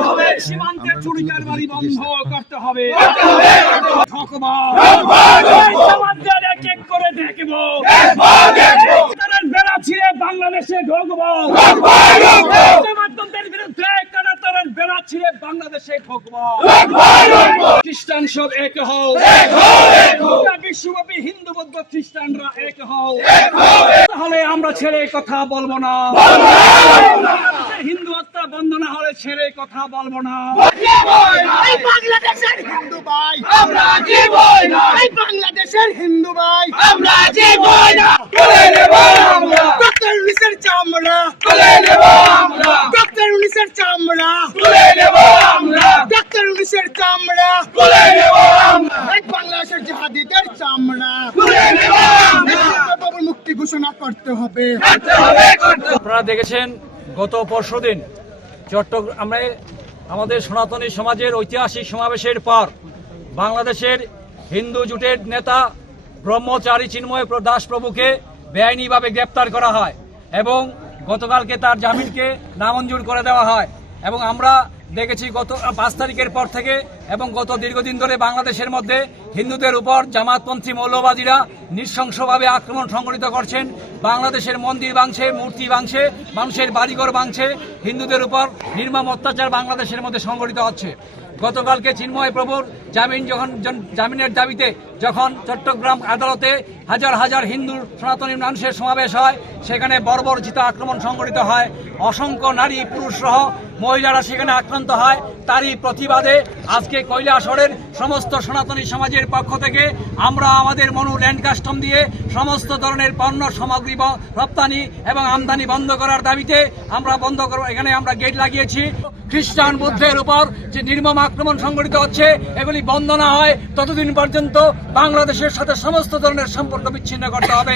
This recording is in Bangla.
হবে। সীমান্তের চুরিকার বাড়ি বন্ধ করতে হবে। সমাজের এক এক করে দেখব। কানাডার ছিঁড়ে বাংলাদেশে ঢুকবো সমাজতন্ত্রের বিরুদ্ধে কানাডার বেড়া ছিঁড়ে বাংলাদেশে ঢুকবো খ্রিস্টান সব এক হও। বিশ্বব্যাপী হিন্দু বৌদ্ধ খ্রিস্টানরা এক হও। তাহলে আমরা ছেড়ে কথা বলব না হিন্দু হত্যা বন্ধ না হলে ছেড়ে কথা বলব না। এই বাংলাদেশের হিন্দু ভাই। আমরা জীবই না। এই বাংলাদেশের হিন্দু ভাই। আমরা জীবই না। তুলে নেব আমরা। ডক্টর উনিশের চামড়া। তুলে নেব আমরা। ডক্টর উনিশের চামড়া। তুলে নেব আমরা। ডক্টর উনিশের চামড়া। তুলে নেব আমরা। এই বাংলাদেশের জিহাদিদের চামড়া। তুলে নেব আমরা। মুক্তি ঘোষণা করতে হবে। করতে হবে করতে আপনারা দেখেছেন গত পরশুদিন চট্টগ্রামে আমাদের সনাতনী সমাজের ঐতিহাসিক সমাবেশের পর বাংলাদেশের হিন্দু জোটের নেতা ব্রহ্মচারী চিন্ময় দাস প্রভুকে বেআইনিভাবে গ্রেপ্তার করা হয় এবং গতকালকে তার জামিনকে নামঞ্জুর করে দেওয়া হয় এবং আমরা দেখেছি গত পাঁচ তারিখের পর থেকে এবং গত দীর্ঘদিন ধরে বাংলাদেশের মধ্যে হিন্দুদের উপর জামাতপন্থী মৌলবাদীরা নৃশংসভাবে আক্রমণ সংগঠিত করছেন বাংলাদেশের মন্দির ভাঙছে, মূর্তি ভাঙছে, মানুষের বাড়িঘর ভাঙছে, হিন্দুদের উপর নির্মম অত্যাচার বাংলাদেশের মধ্যে সংগঠিত হচ্ছে। গতকালকে চিন্ময় প্রভুর জামিন যখন জামিনের দাবিতে যখন চট্টগ্রাম আদালতে হাজার হাজার হিন্দু সনাতনী মানুষের সমাবেশ হয়, সেখানে বর্বরচিত আক্রমণ সংগঠিত হয়। অসংখ্য নারী, পুরুষ সহ মহিলারা সেখানে আক্রান্ত হয়। তারই প্রতিবাদে আজকে কৈলাসরের সমস্ত সনাতনী সমাজের পক্ষ থেকে আমরা আমাদের মনু ল্যান্ড কাস্টম দিয়ে সমস্ত ধরনের পণ্য সামগ্রী রপ্তানি এবং আমদানি বন্ধ করার দাবিতে আমরা বন্ধ করব। এখানে আমরা গেট লাগিয়েছি। খ্রিস্টান বুদ্ধের উপর যে নির্মম আক্রমণ সংগঠিত হচ্ছে, এগুলি বন্ধ না হয়, ততদিন পর্যন্ত বাংলাদেশের সাথে সমস্ত ধরনের সম্পর্ক বিচ্ছিন্ন করতে হবে।